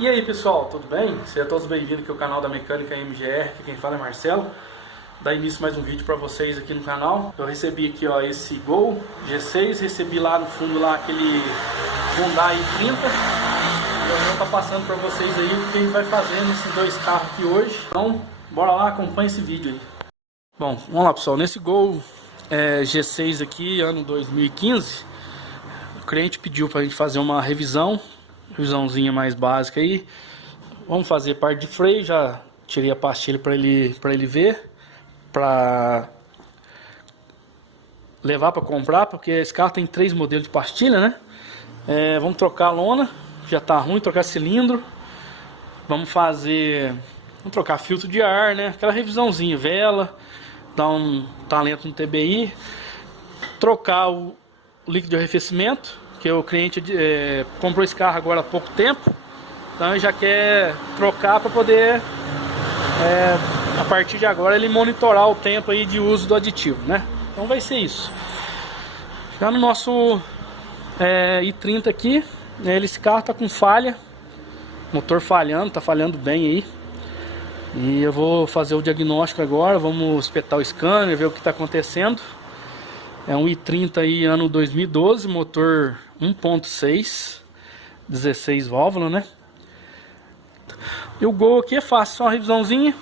E aí pessoal, tudo bem? Sejam todos bem-vindos aqui ao canal da Mecânica MGR, que quem fala é Marcelo. Dá início mais um vídeo para vocês aqui no canal. Eu recebi aqui ó, esse Gol G6, recebi lá no fundo lá aquele Hyundai i30. Eu vou estar passando para vocês aí o que a gente vai fazer nesses dois carros aqui hoje. Então, bora lá, acompanha esse vídeo aí. Bom, vamos lá pessoal, nesse Gol G6 aqui, ano 2015, o cliente pediu para a gente fazer uma revisãozinha mais básica aí. Vamos fazer parte de freio, já tirei a pastilha para ele ver, para levar para comprar, porque esse carro tem 3 modelos de pastilha, né? Vamos trocar a lona, já tá ruim, trocar cilindro. Vamos trocar filtro de ar, né? Aquela revisãozinha, vela, dar um talento no TBI, trocar o líquido de arrefecimento, que o cliente comprou esse carro agora há pouco tempo, então ele já quer trocar para poder, a partir de agora, ele monitorar o tempo aí de uso do aditivo, né? Então vai ser isso. Já no nosso i30 aqui, esse carro tá com falha, motor falhando, tá falhando bem aí. E eu vou fazer o diagnóstico agora, vamos espetar o scanner, ver o que está acontecendo. É um i30 aí, ano 2012, motor 1.6, 16 válvulas, né? E o Gol aqui é fácil, só uma revisãozinha.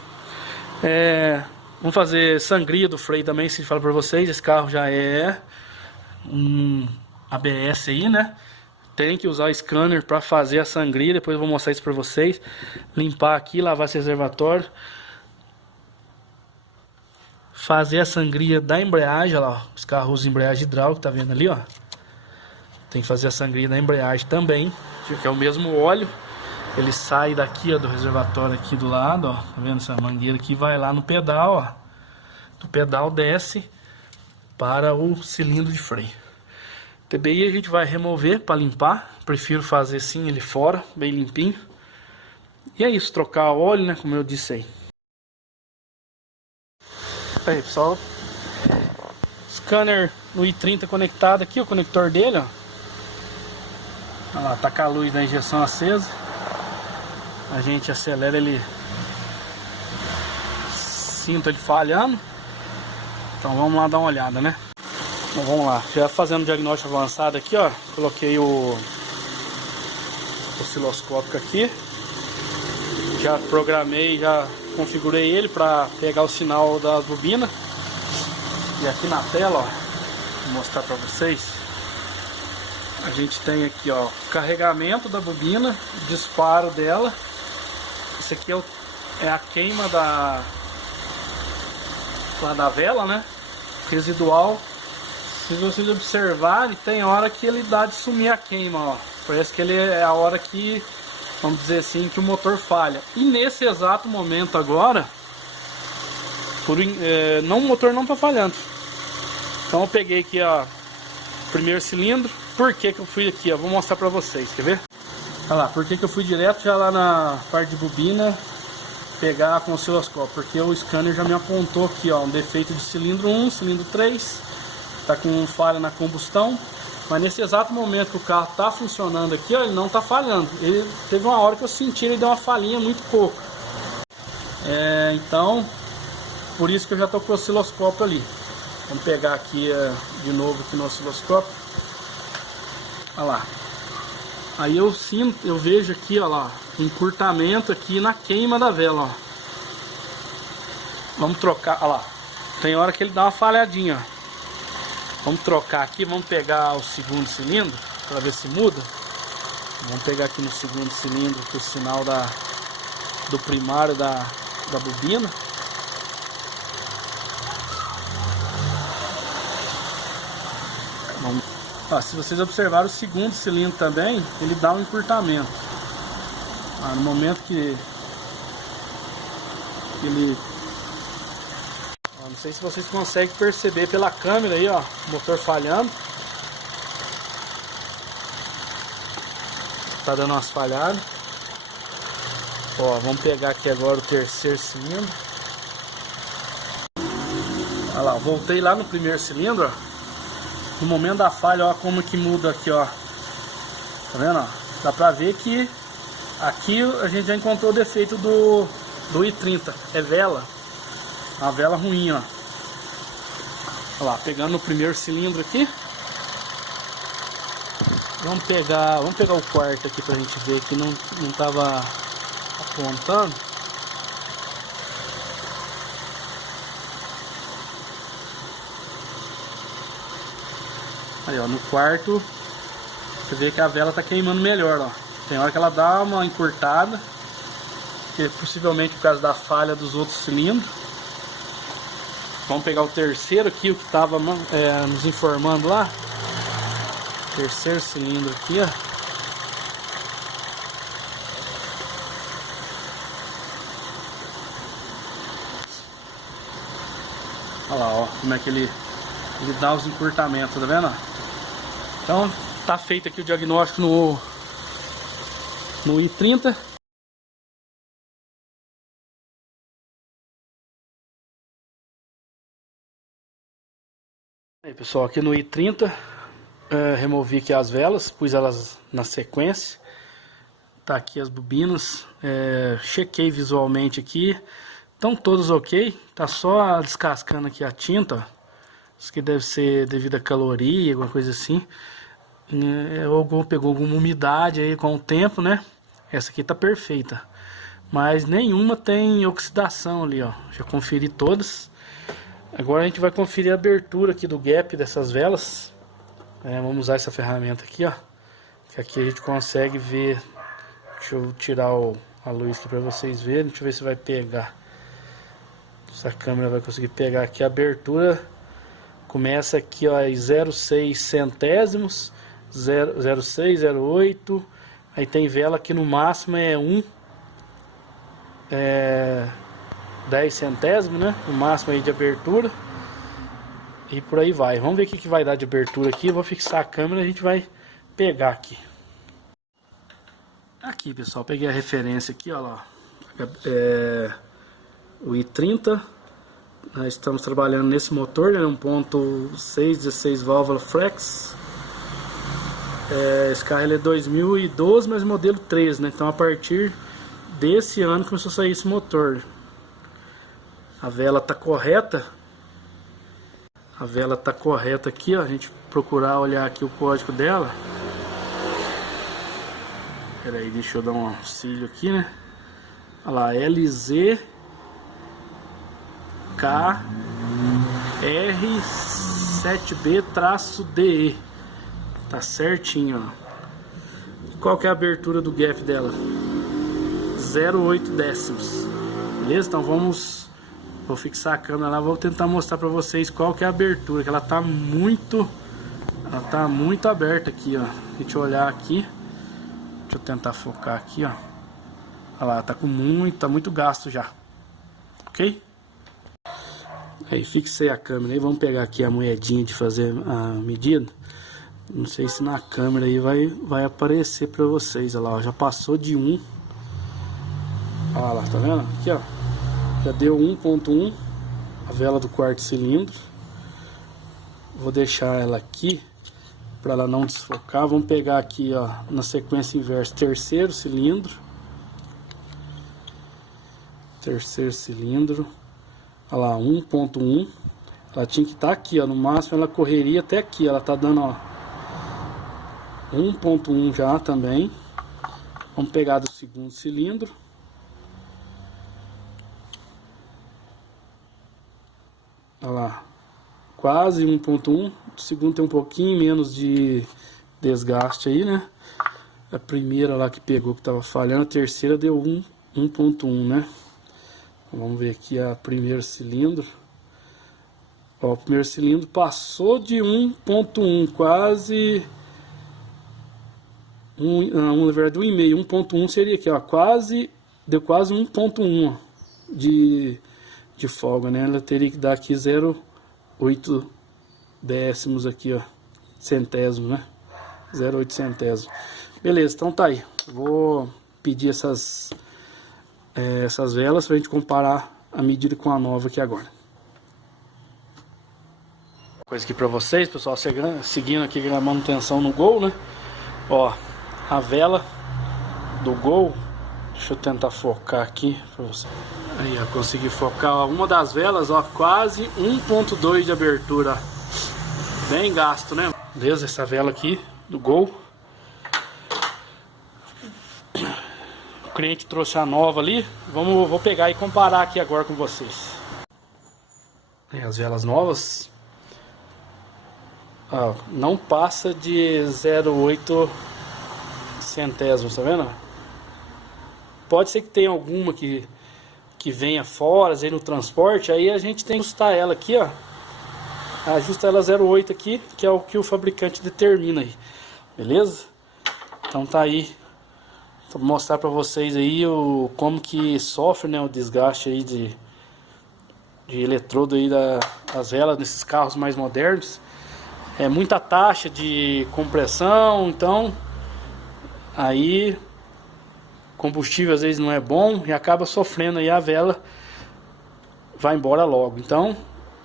Vamos fazer sangria do freio também, se falo para vocês. Esse carro já é um ABS aí, né? Tem que usar o scanner para fazer a sangria. Depois eu vou mostrar isso para vocês. Limpar aqui, lavar esse reservatório. Fazer a sangria da embreagem, olha lá, os carros usam embreagem hidráulica, tá vendo ali, ó? Tem que fazer a sangria da embreagem também, que é o mesmo óleo. Ele sai daqui, ó, do reservatório aqui do lado, ó. Tá vendo essa mangueira aqui? Vai lá no pedal, ó. Do pedal desce para o cilindro de freio. TBI a gente vai remover para limpar. Prefiro fazer assim ele fora, bem limpinho. E é isso, trocar o óleo, né? Como eu disse aí. Aí pessoal, scanner no i30 conectado aqui, o conector dele, ó. Olha lá, tá com a luz da injeção acesa. A gente acelera ele, sinto ele falhando. Então vamos lá dar uma olhada, né? Então vamos lá, já fazendo o diagnóstico avançado aqui, ó. Coloquei o osciloscópio aqui. Já programei, já configurei ele para pegar o sinal da bobina. E aqui na tela, ó, vou mostrar para vocês. A gente tem aqui, ó, o carregamento da bobina, disparo dela. Esse aqui é a queima da vela, né? Residual. Se vocês observarem, tem hora que ele dá de sumir a queima, ó. Parece que ele é a hora que, vamos dizer assim, que o motor falha. E nesse exato momento agora, o motor não está falhando. Então eu peguei aqui, ó, o primeiro cilindro. Por que que eu fui aqui, ó? Vou mostrar para vocês, quer ver? Olha lá, por que que eu fui direto já lá na parte de bobina pegar com o osciloscópio? Porque o scanner já me apontou aqui, ó, um defeito de cilindro 1, cilindro 3. Tá com falha na combustão. Mas nesse exato momento que o carro tá funcionando aqui, ó, ele não tá falhando. Ele teve uma hora que eu senti ele deu uma falhinha muito pouco. Então, por isso que eu já tô com o osciloscópio ali. Vamos pegar aqui de novo aqui no osciloscópio. Olha lá. Aí eu vejo aqui, ó lá, encurtamento aqui na queima da vela, ó. Vamos trocar, olha lá. Tem hora que ele dá uma falhadinha, ó. Vamos trocar aqui, vamos pegar o segundo cilindro para ver se muda. Vamos pegar aqui no segundo cilindro que o sinal do primário da bobina. Vamos. Ó, se vocês observarem o segundo cilindro também, ele dá um encurtamento. No momento que ele... Não sei se vocês conseguem perceber pela câmera aí, ó, o motor falhando. Tá dando umas falhadas. Ó, vamos pegar aqui agora o terceiro cilindro. Olha lá, voltei lá no primeiro cilindro, ó. No momento da falha, ó, como que muda aqui, ó. Tá vendo, ó? Dá pra ver que Aqui a gente já encontrou o defeito do i30, é vela. Uma vela ruim, ó. Olha lá, pegando o primeiro cilindro aqui. Vamos pegar o quarto aqui pra gente ver que não tava apontando. Aí, ó, no quarto você vê que a vela tá queimando melhor, ó. Tem hora que ela dá uma encurtada, que possivelmente por causa da falha dos outros cilindros. Vamos pegar o terceiro aqui, o que tava nos informando lá. Terceiro cilindro aqui, ó. Olha lá, ó, como é que ele dá os encurtamentos, tá vendo? Então, tá feito aqui o diagnóstico no i30. Aí, pessoal, aqui no i30, removi aqui as velas, pus elas na sequência. Tá aqui as bobinas, chequei visualmente aqui, estão todos ok, tá só descascando aqui a tinta, ó. Isso aqui deve ser devido a caloria, alguma coisa assim. Ou pegou alguma umidade aí com o tempo, né? Essa aqui tá perfeita, mas nenhuma tem oxidação ali, ó. Já conferi todas. Agora a gente vai conferir a abertura aqui do gap dessas velas. Vamos usar essa ferramenta aqui, ó. Que aqui a gente consegue ver. Deixa eu tirar a luz aqui para vocês verem. Deixa eu ver se vai pegar. Essa câmera vai conseguir pegar aqui. A abertura começa aqui, ó, em 0,6 centésimos, 0,6, 0,8. Aí tem vela que no máximo é 10 centésimos, né? O máximo aí de abertura. E por aí vai. Vamos ver o que vai dar de abertura aqui. Eu vou fixar a câmera e a gente vai pegar aqui. Aqui, pessoal, peguei a referência aqui, ó lá. O i30. Nós estamos trabalhando nesse motor, ele é 1.6, 16 válvula flex. Esse carro ele é 2012, mas modelo 13, né? Então a partir desse ano começou a sair esse motor. A vela tá correta. A vela tá correta aqui, ó. A gente procurar olhar aqui o código dela. Pera aí, deixa eu dar um auxílio aqui, né? Olha lá, LZ KR7B-DE. Tá certinho, ó. Qual que é a abertura do gap dela? 0,8 décimos. Beleza? Então vou fixar a câmera lá, vou tentar mostrar pra vocês qual que é a abertura, que ela tá muito aberta aqui, ó. Deixa eu olhar aqui. Deixa eu tentar focar aqui, ó. Olha lá, tá muito gasto já. Ok? Aí fixei a câmera aí, vamos pegar aqui a moedinha de fazer a medida. Não sei se na câmera aí vai aparecer pra vocês. Olha lá, ó, já passou de 1. Olha lá, tá vendo? Aqui, ó. Já deu 1.1 a vela do quarto cilindro. Vou deixar ela aqui para ela não desfocar. Vamos pegar aqui, ó, na sequência inversa, terceiro cilindro. Terceiro cilindro. Olha lá, 1.1. Ela tinha que estar aqui, ó. No máximo ela correria até aqui. Ela tá dando, ó, 1.1 já também. Vamos pegar do segundo cilindro. Olha lá, quase 1.1. O segundo tem um pouquinho menos de desgaste aí, né? A primeira lá que pegou que tava falhando, a terceira deu 1.1, né? Vamos ver aqui a primeiro cilindro. Ó, o primeiro cilindro passou de 1.1, quase na verdade 1,5. 1.1 seria aqui, ó, deu quase 1.1 de folga, né? Ela teria que dar aqui 0,8 décimos aqui, ó, centésimo, né? 0,8 centésimo. Beleza, então tá aí. Vou pedir essas velas pra gente comparar a medida com a nova aqui agora. Coisa aqui pra vocês, pessoal, seguindo aqui a manutenção no Gol, né? Ó, a vela do Gol Deixa eu tentar focar aqui pra você. Aí, ó, consegui focar, ó, uma das velas, ó, quase 1.2 de abertura. Bem gasto, né? Beleza, essa vela aqui do Gol. O cliente trouxe a nova ali. Vou pegar e comparar aqui agora com vocês. Aí, as velas novas. Ó, não passa de 0,8 centésimos, tá vendo? Pode ser que tenha alguma que venha fora, aí no transporte, aí a gente tem que ajustar ela aqui, ó. Ajusta ela 0,8 aqui, que é o que o fabricante determina aí. Beleza? Então tá aí. Vou mostrar pra vocês aí como que sofre, né, o desgaste aí de eletrodo aí das velas nesses carros mais modernos. É muita taxa de compressão, então aí combustível às vezes não é bom e acaba sofrendo aí, a vela vai embora logo. Então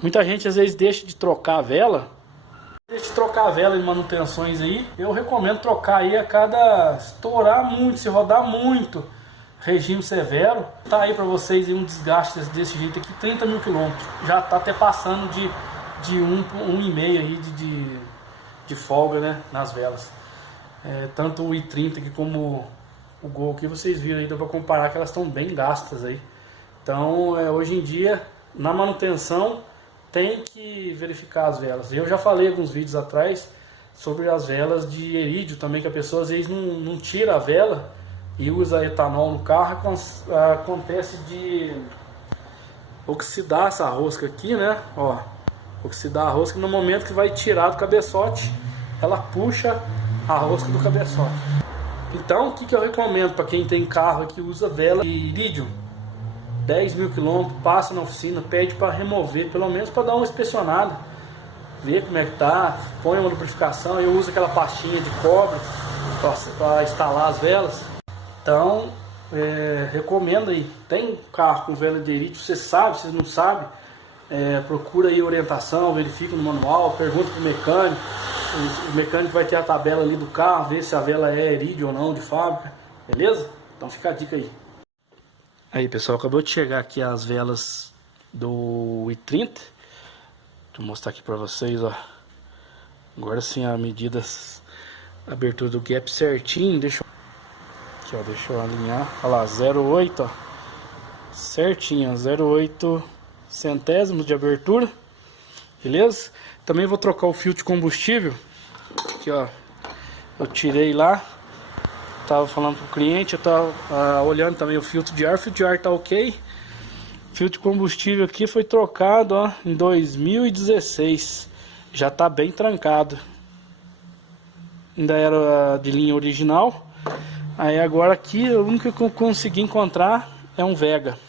muita gente às vezes deixa de trocar a vela. Deixa de trocar a vela em manutenções aí. Eu recomendo trocar aí a cada estourar muito, se rodar muito, regime severo. Tá aí para vocês aí um desgaste desse jeito aqui, 30 mil quilômetros. Já tá até passando de 1,5 aí de folga, né, nas velas. Tanto o i30 aqui como o Gol que vocês viram aí, dá para comparar que elas estão bem gastas aí. Então hoje em dia na manutenção tem que verificar as velas. Eu já falei alguns vídeos atrás sobre as velas de irídio também, que a pessoa às vezes não tira a vela e usa etanol no carro. Acontece de oxidar essa rosca aqui, né? Ó, oxidar a rosca, no momento que vai tirar do cabeçote, ela puxa a rosca do cabeçote. Então, o que eu recomendo para quem tem carro que usa vela de irídio? 10 mil quilômetros, passa na oficina, pede para remover, pelo menos para dar uma inspecionada, ver como é que tá, põe uma lubrificação. Eu uso aquela pastinha de cobre para instalar as velas. Então, recomendo aí. Tem carro com vela de irídio, você sabe, você não sabe, procura aí orientação, verifica no manual, pergunta pro mecânico. O mecânico vai ter a tabela ali do carro, ver se a vela é irídio ou não de fábrica, beleza? Então fica a dica aí. Aí pessoal, acabou de chegar aqui as velas do i30. Deixa eu mostrar aqui pra vocês, ó. Agora sim a medida, a abertura do gap certinho. Deixa eu alinhar. Olha lá, 0,8, ó. Certinho, 0,8 centésimos de abertura. Beleza? Também vou trocar o filtro de combustível. Aqui, ó. Eu tirei lá. Tava falando pro cliente, eu tava olhando também o filtro de ar. O filtro de ar tá ok. O filtro de combustível aqui foi trocado, ó, em 2016. Já tá bem trancado. Ainda era de linha original. Aí agora aqui, o único que eu consegui encontrar é um Vega.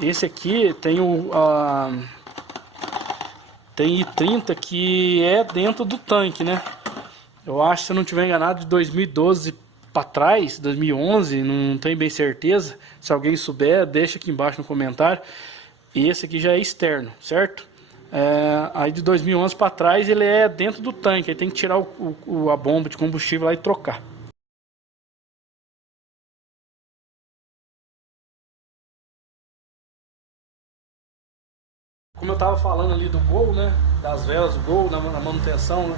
Esse aqui tem tem i30 que é dentro do tanque, né? Eu acho, se eu não estiver enganado, de 2012 para trás, 2011, não tenho bem certeza. Se alguém souber, deixa aqui embaixo no comentário. E esse aqui já é externo, certo? Aí de 2011 para trás ele é dentro do tanque. Aí tem que tirar a bomba de combustível lá e trocar. Como eu estava falando ali do Gol, né, das velas do Gol na manutenção, né,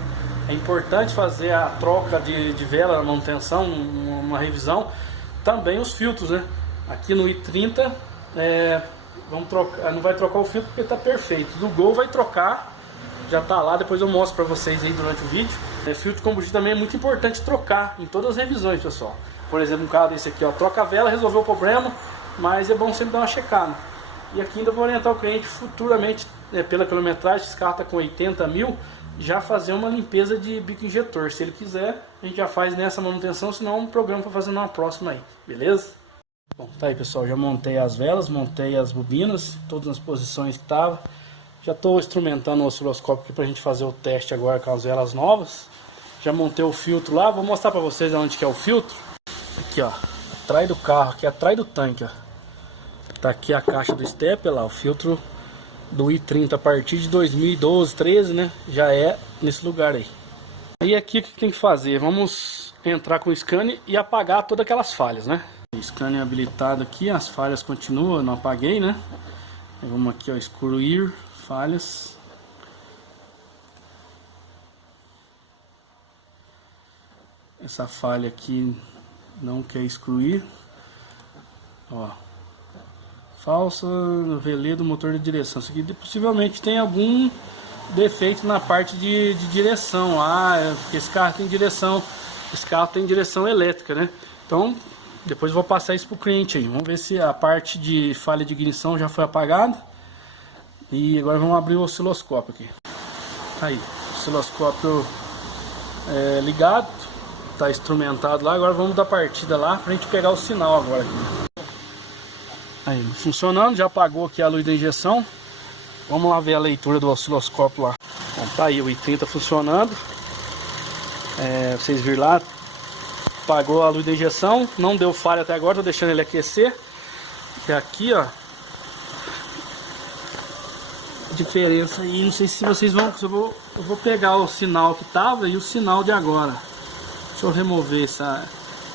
é importante fazer a troca de vela na manutenção, uma revisão. Também os filtros, né? Aqui no i30 vamos trocar, não vai trocar o filtro porque está perfeito. Do Gol vai trocar, já está lá, depois eu mostro para vocês aí durante o vídeo. Filtro de combustível também é muito importante trocar em todas as revisões, pessoal. Por exemplo, um carro desse aqui, ó, troca a vela, resolveu o problema, mas é bom sempre dar uma checada. E aqui ainda vou orientar o cliente futuramente, pela quilometragem, esse carro está com 80 mil, já fazer uma limpeza de bico injetor. Se ele quiser, a gente já faz nessa manutenção, senão um programa para fazer numa próxima aí, beleza? Bom, tá aí pessoal, já montei as velas, montei as bobinas, todas as posições que tava. Já estou instrumentando o osciloscópio aqui para a gente fazer o teste agora com as velas novas. Já montei o filtro lá, vou mostrar para vocês onde que é o filtro. Aqui ó, atrás do carro, aqui atrás do tanque ó. Tá aqui a caixa do step, lá, o filtro do i30 a partir de 2012, 13, né? Já é nesse lugar aí. E aqui o que tem que fazer? Vamos entrar com o scanner e apagar todas aquelas falhas, né? Scanner habilitado aqui, as falhas continuam, eu não apaguei, né? Aí vamos aqui, ó, excluir falhas. Essa falha aqui não quer excluir. Ó, falsa no relé do motor de direção. Isso aqui possivelmente tem algum defeito na parte de direção. Porque esse carro tem direção. Esse carro tem direção elétrica, né? Então, depois eu vou passar isso pro cliente aí. Vamos ver se a parte de falha de ignição já foi apagada. E agora vamos abrir o osciloscópio aqui. Aí, osciloscópio ligado. Tá instrumentado lá. Agora vamos dar partida lá pra gente pegar o sinal agora aqui. Aí, funcionando. Já apagou aqui a luz da injeção. Vamos lá ver a leitura do osciloscópio lá. Bom, tá aí o i30 funcionando. Vocês viram lá, apagou a luz da injeção, não deu falha até agora, tô deixando ele aquecer. E aqui, ó, a diferença aí, não sei se vocês vão, eu vou pegar o sinal que tava e o sinal de agora. Deixa eu remover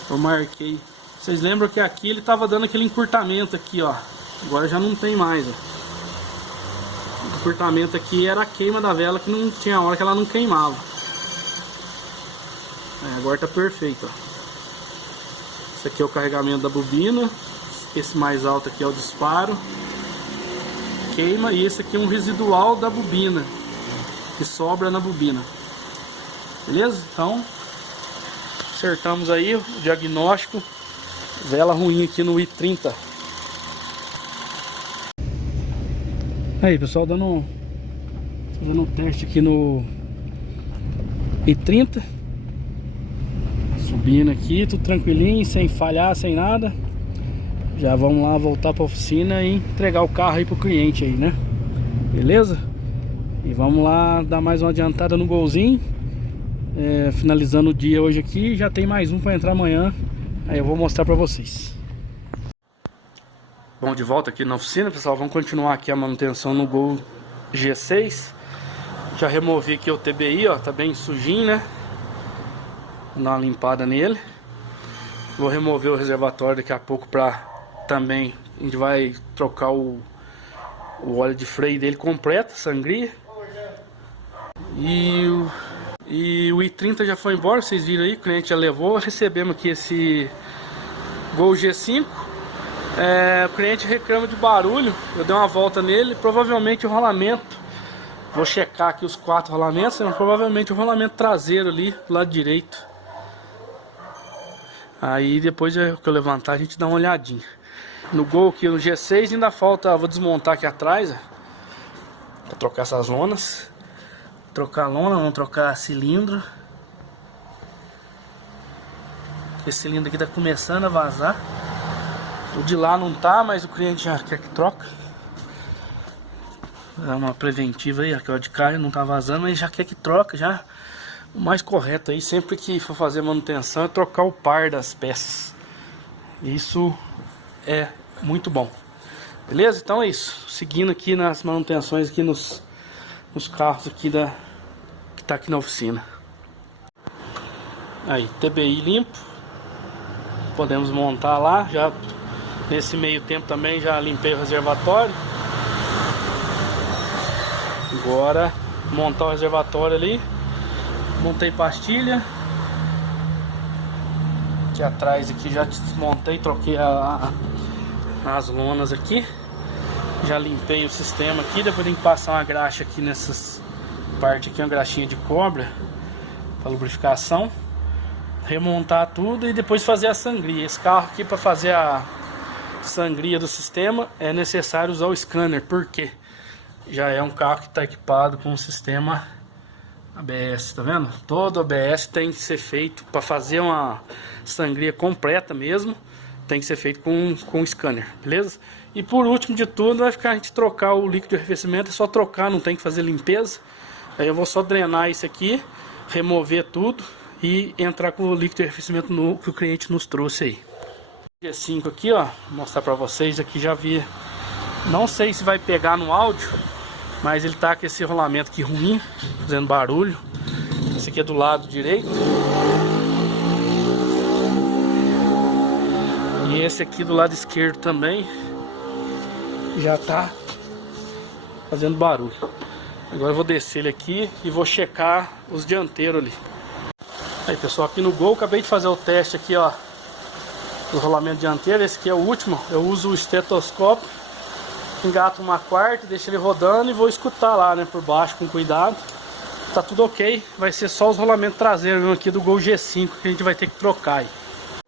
eu marquei. Vocês lembram que aqui ele tava dando aquele encurtamento aqui, ó. Agora já não tem mais, ó. O encurtamento aqui era a queima da vela, que não tinha hora que ela não queimava. Agora tá perfeito, ó. Esse aqui é o carregamento da bobina. Esse mais alto aqui é o disparo, queima, e esse aqui é um residual da bobina que sobra na bobina. Beleza? Então acertamos aí o diagnóstico. Vela ruim aqui no i30. Aí, pessoal, fazendo um teste aqui no i30. Subindo aqui, tudo tranquilinho, sem falhar, sem nada. Já vamos lá voltar para a oficina e entregar o carro aí pro cliente aí, né? Beleza? E vamos lá dar mais uma adiantada no golzinho. Finalizando o dia hoje aqui, já tem mais um para entrar amanhã. Aí eu vou mostrar para vocês. Bom, de volta aqui na oficina, pessoal. Vamos continuar aqui a manutenção no Gol G6. Já removi aqui o TBI, ó, tá bem sujinho, né? Vou dar uma limpada nele. Vou remover o reservatório daqui a pouco para também. A gente vai trocar o óleo de freio dele completo, sangria. E o i30 já foi embora, vocês viram aí, o cliente já levou. Recebemos aqui esse Gol G5. O cliente reclama de barulho. Eu dei uma volta nele, provavelmente o rolamento. Vou checar aqui os 4 rolamentos. Provavelmente o rolamento traseiro ali, do lado direito. Aí depois que eu levantar a gente dá uma olhadinha. No Gol aqui no G6 ainda falta, vou desmontar aqui atrás, ó, pra trocar essas lonas. Trocar a lona, vamos trocar cilindro. Esse cilindro aqui tá começando a vazar. O de lá não tá, mas o cliente já quer que troca. É uma preventiva aí, aqui ó, de cá não tá vazando, mas já quer que troca já. O mais correto aí, sempre que for fazer manutenção, é trocar o par das peças. Isso é muito bom. Beleza? Então é isso. Seguindo aqui nas manutenções aqui nos carros aqui que tá aqui na oficina. Aí, TBI limpo. Podemos montar lá. Já nesse meio tempo também já limpei o reservatório. Agora montar o reservatório ali. Montei pastilha. Aqui atrás aqui já desmontei, troquei as lonas aqui. Já limpei o sistema aqui. Depois tem que passar uma graxa aqui nessas partes aqui, uma graxinha de cobre para lubrificação. Remontar tudo e depois fazer a sangria. Esse carro aqui, para fazer a sangria do sistema, é necessário usar o scanner. Por quê? Já é um carro que está equipado com o sistema ABS, tá vendo? Todo ABS tem que ser feito para fazer uma sangria completa mesmo. Tem que ser feito com scanner, beleza? E por último de tudo, vai ficar a gente trocar o líquido de arrefecimento. É só trocar, não tem que fazer limpeza. Aí eu vou só drenar isso aqui, remover tudo e entrar com o líquido de arrefecimento novo que o cliente nos trouxe aí. G5 aqui, ó, vou mostrar pra vocês. Aqui já vi, não sei se vai pegar no áudio, mas ele tá com esse rolamento aqui ruim, fazendo barulho. Esse aqui é do lado direito. E esse aqui do lado esquerdo também já tá fazendo barulho. Agora eu vou descer ele aqui e vou checar os dianteiros ali. Aí pessoal, aqui no Gol, acabei de fazer o teste aqui, ó, do rolamento dianteiro. Esse aqui é o último. Eu uso o estetoscópio, engato uma quarta, deixo ele rodando e vou escutar lá, né, por baixo com cuidado. Tá tudo ok, vai ser só os rolamentos traseiros aqui do Gol G5 que a gente vai ter que trocar aí.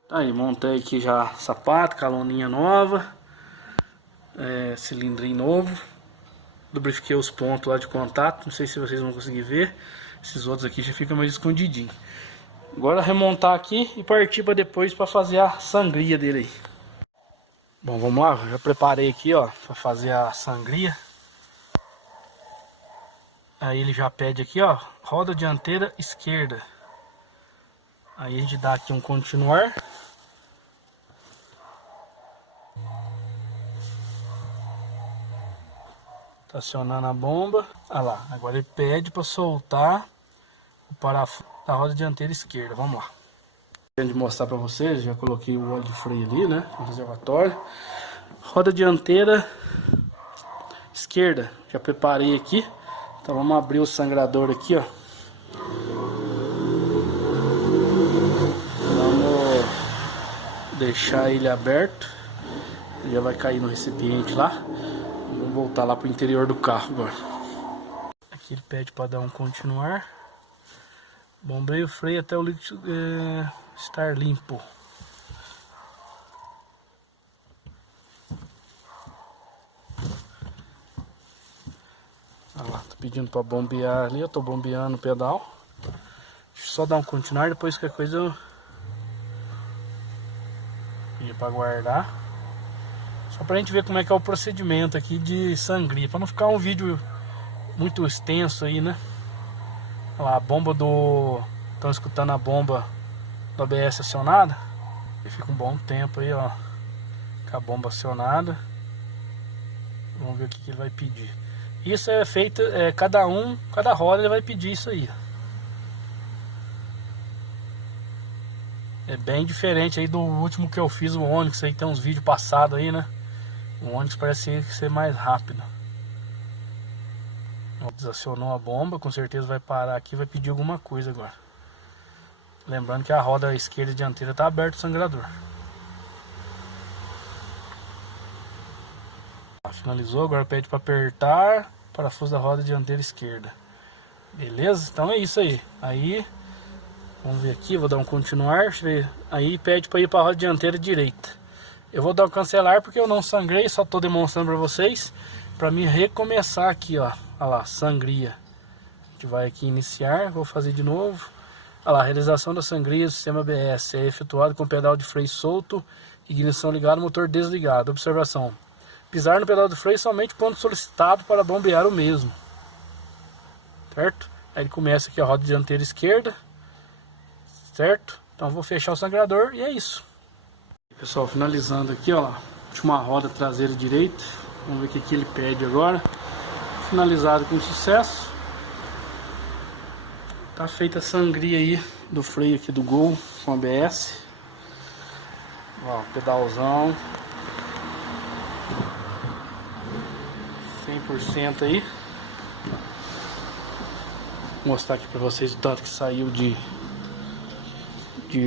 Tá aí, montei aqui já sapato, caloninha nova, cilindrinho novo. Lubrifiquei os pontos lá de contato, não sei se vocês vão conseguir ver. Esses outros aqui já ficam mais escondidinho. Agora remontar aqui e partir para depois para fazer a sangria dele aí. Bom, vamos lá, já preparei aqui, ó, para fazer a sangria. Aí ele já pede aqui, ó, roda dianteira esquerda. Aí a gente dá aqui um continuar. Tá acionando a bomba. Olha lá, agora ele pede para soltar o parafuso da roda dianteira esquerda. Vamos lá. Antes de mostrar para vocês, já coloquei o óleo de freio ali, né, no reservatório. Roda dianteira esquerda, já preparei aqui. Então vamos abrir o sangrador aqui, ó. Vamos deixar ele aberto. Ele já vai cair no recipiente lá. Vamos voltar lá pro interior do carro agora. Aqui ele pede para dar um continuar. Bombei o freio até o líquido estar limpo. Olha lá, tô pedindo para bombear ali, eu tô bombeando o pedal. Deixa eu só dar um continuar, depois qualquer coisa eu pedi para guardar. Só pra gente ver como é que é o procedimento aqui de sangria, para não ficar um vídeo muito extenso aí, né? Olha lá, a bomba do... Estão escutando a bomba do ABS acionada. E fica um bom tempo aí, ó, com a bomba acionada. Vamos ver o que ele vai pedir. Isso é feito, cada roda ele vai pedir isso aí. É bem diferente aí do último que eu fiz, o Onix, aí tem uns vídeos passados aí, né? O Onix parece ser mais rápido. Desacionou a bomba, com certeza vai parar aqui e vai pedir alguma coisa agora. Lembrando que a roda esquerda e dianteira está aberto o sangrador. Finalizou, agora pede para apertar o parafuso da roda dianteira esquerda. Beleza? Então é isso aí. Aí, vamos ver aqui, vou dar um continuar. Deixa eu ver. Aí pede para ir para a roda dianteira direita. Eu vou dar um cancelar porque eu não sangrei, só estou demonstrando para vocês. Para mim recomeçar aqui, ó. Olha lá, sangria. A gente vai aqui iniciar, vou fazer de novo. Olha lá, realização da sangria do sistema ABS é efetuado com pedal de freio solto, ignição ligada, motor desligado. Observação: pisar no pedal de freio somente quando solicitado para bombear o mesmo. Certo? Aí ele começa aqui a roda dianteira esquerda. Certo? Então vou fechar o sangrador e é isso. Pessoal, finalizando aqui, ó, última roda traseira direita. Vamos ver o que ele pede agora. Finalizado com sucesso. Tá feita a sangria aí do freio aqui do Gol com ABS. Ó, pedalzão 100% aí. Vou mostrar aqui pra vocês o tanto que saiu de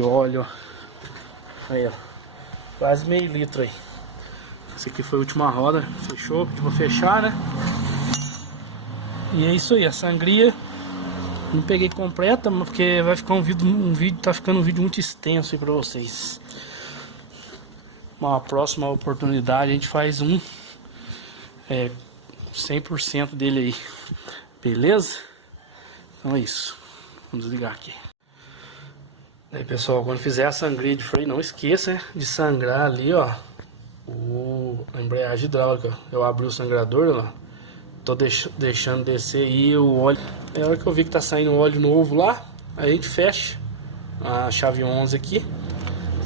óleo. Aí, ó, quase meio litro aí. Essa aqui foi a última roda, fechou, pedi pra fechar, né? E é isso aí, a sangria não peguei completa, porque vai ficar tá ficando um vídeo muito extenso aí pra vocês. Uma próxima oportunidade a gente faz 100% dele aí, beleza? Então é isso, vamos desligar aqui. Aí pessoal, quando fizer a sangria de freio, não esqueça de sangrar ali, ó, a embreagem hidráulica. Eu abri o sangrador, ó, tô deixando descer aí o óleo. É a hora que eu vi que tá saindo óleo novo lá, aí a gente fecha a chave 11 aqui,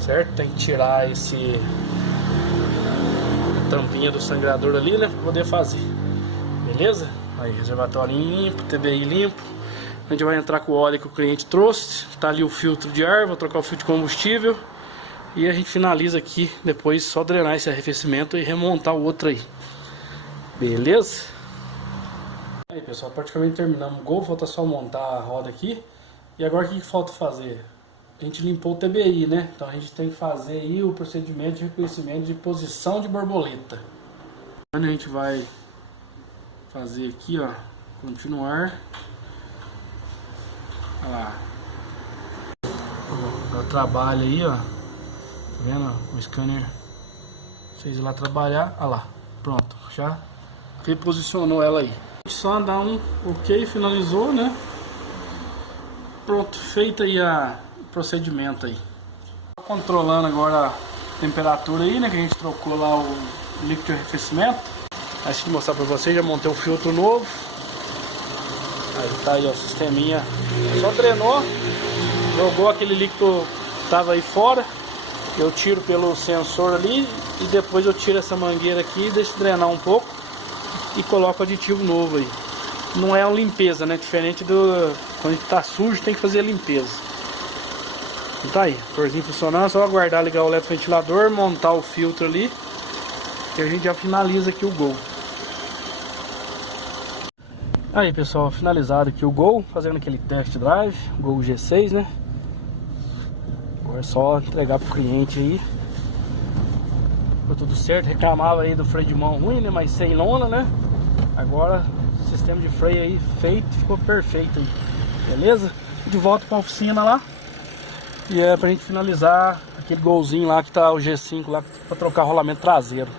certo? Tem que tirar a tampinha do sangrador ali, né, pra poder fazer, beleza? Aí, reservatório limpo, TBI limpo. A gente vai entrar com o óleo que o cliente trouxe. Tá ali o filtro de ar, vou trocar o filtro de combustível. E a gente finaliza aqui, depois só drenar esse arrefecimento e remontar o outro aí. Beleza? Aí pessoal, praticamente terminamos o Gol, falta só montar a roda aqui. E agora o que falta fazer? A gente limpou o TBI, né? Então a gente tem que fazer aí o procedimento de reconhecimento de posição de borboleta. A gente vai fazer aqui, ó, continuar. Olha lá. O trabalho aí, ó. Tá vendo? O scanner fez lá trabalhar. Olha lá. Pronto. Já reposicionou ela aí. Só dar um ok, finalizou, né? Pronto, feito aí o procedimento aí. Controlando agora a temperatura aí, né? Que a gente trocou lá o líquido de arrefecimento. Aí deixa eu mostrar pra vocês, já montei o filtro novo. Aí tá aí, ó, o sisteminha. Só drenou, jogou aquele líquido que tava aí fora. Eu tiro pelo sensor ali e depois eu tiro essa mangueira aqui e deixo drenar um pouco e coloco aditivo novo aí. Não é uma limpeza, né? Diferente do quando tá sujo, tem que fazer a limpeza. Então tá aí, motorzinho funcionando, só aguardar ligar o eletroventilador, montar o filtro ali e a gente já finaliza aqui o Gol. Aí pessoal, finalizado aqui o Gol, fazendo aquele test drive, Gol G6, né? Agora é só entregar pro cliente aí. Ficou tudo certo, reclamava aí do freio de mão ruim, né? Mas sem lona, né? Agora o sistema de freio aí feito, ficou perfeito aí. Beleza? De volta pra oficina lá. E é pra gente finalizar aquele Golzinho lá que tá o G5 lá pra trocar rolamento traseiro.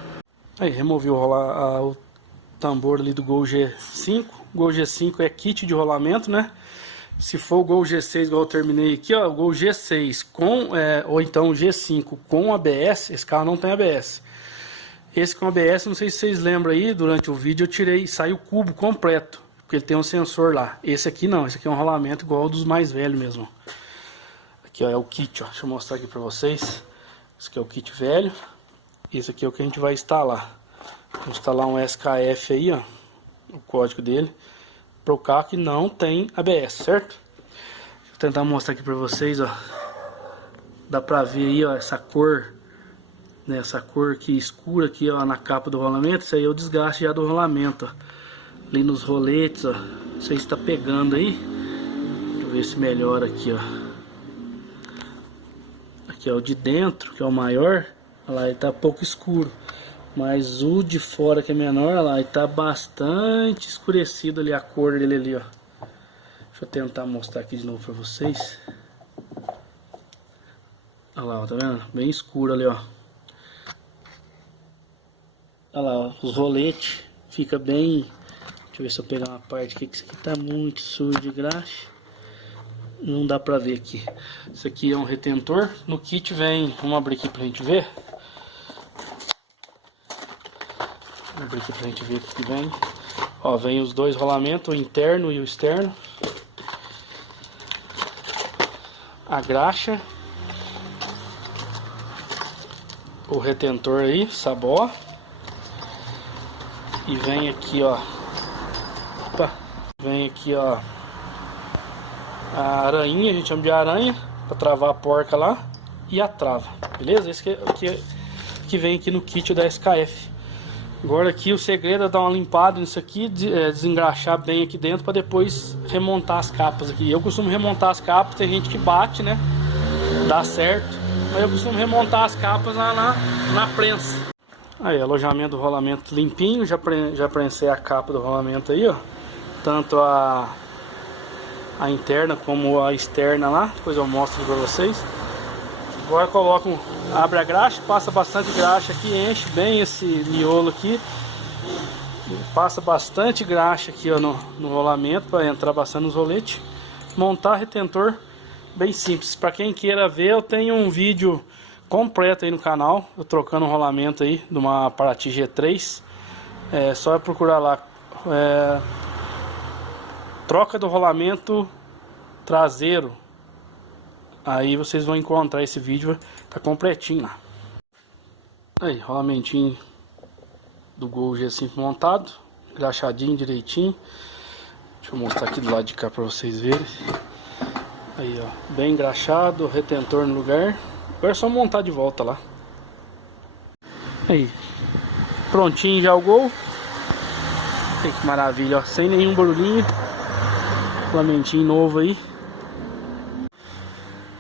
Aí removi o tambor ali do Gol G5. O Gol G5 é kit de rolamento, né? Se for o Gol G6 igual eu terminei aqui, ó, o Gol G6 com, ou então o G5 com ABS, esse carro não tem ABS. Esse com ABS, não sei se vocês lembram aí, durante o vídeo eu tirei, saiu o cubo completo, porque ele tem um sensor lá. Esse aqui não, esse aqui é um rolamento igual ao dos mais velhos mesmo. Aqui ó, é o kit, ó, deixa eu mostrar aqui pra vocês. Esse aqui é o kit velho, esse aqui é o que a gente vai instalar. Vou instalar um SKF aí, ó, o código dele, para o carro que não tem ABS, certo? Deixa eu tentar mostrar aqui para vocês, ó. Dá pra ver aí, ó, essa cor, né, essa cor aqui escura aqui, ó, na capa do rolamento. Isso aí é o desgaste já do rolamento, ó. Ali nos roletes, ó. Não sei se tá pegando aí. Deixa eu ver se melhora aqui, ó. Aqui é o de dentro, que é o maior. Olha lá, ele tá pouco escuro. Mas o de fora, que é menor, olha lá, ele tá bastante escurecido ali a cor dele ali, ó. Deixa eu tentar mostrar aqui de novo pra vocês. Olha lá, ó, tá vendo? Bem escuro ali, ó. Olha lá, ó, os roletes fica bem... Deixa eu ver se eu pegar uma parte aqui, que isso aqui tá muito sujo de graxa. Não dá pra ver aqui. Isso aqui é um retentor. No kit vem, vamos abrir aqui pra gente ver. Vou abrir aqui pra gente ver o que vem. Ó, vem os dois rolamentos, o interno e o externo. A graxa. O retentor aí, sabó. E vem aqui, ó. Opa! Vem aqui, ó. A arainha, a gente chama de aranha, pra travar a porca lá. E a trava, beleza? Esse que vem aqui no kit da SKF. Agora aqui o segredo é dar uma limpada nisso aqui, desengraxar bem aqui dentro para depois remontar as capas aqui. Eu costumo remontar as capas, tem gente que bate, né? Dá certo. Mas eu costumo remontar as capas lá na prensa. Aí, alojamento do rolamento limpinho, já prensei a capa do rolamento aí, ó. Tanto a interna como a externa lá, depois eu mostro para vocês. Agora coloco, abre a graxa, passa bastante graxa aqui, enche bem esse miolo aqui. Passa bastante graxa aqui, ó, no rolamento para entrar bastante nos roletes. Montar retentor bem simples. Para quem queira ver, eu tenho um vídeo completo aí no canal, eu trocando um rolamento aí de uma Paraty G3. É só procurar lá, troca do rolamento traseiro. Aí vocês vão encontrar esse vídeo, tá completinho lá. Aí, rolamentinho do Gol G5 montado, engraxadinho direitinho. Deixa eu mostrar aqui do lado de cá pra vocês verem. Aí, ó, bem engraxado, retentor no lugar. Agora é só montar de volta lá. Aí, prontinho já o Gol. Olha que maravilha, ó, sem nenhum barulhinho. Lamentinho novo aí.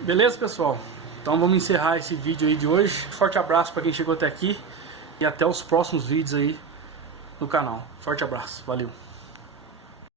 Beleza, pessoal? Então vamos encerrar esse vídeo aí de hoje. Forte abraço para quem chegou até aqui. E até os próximos vídeos aí no canal. Forte abraço, valeu!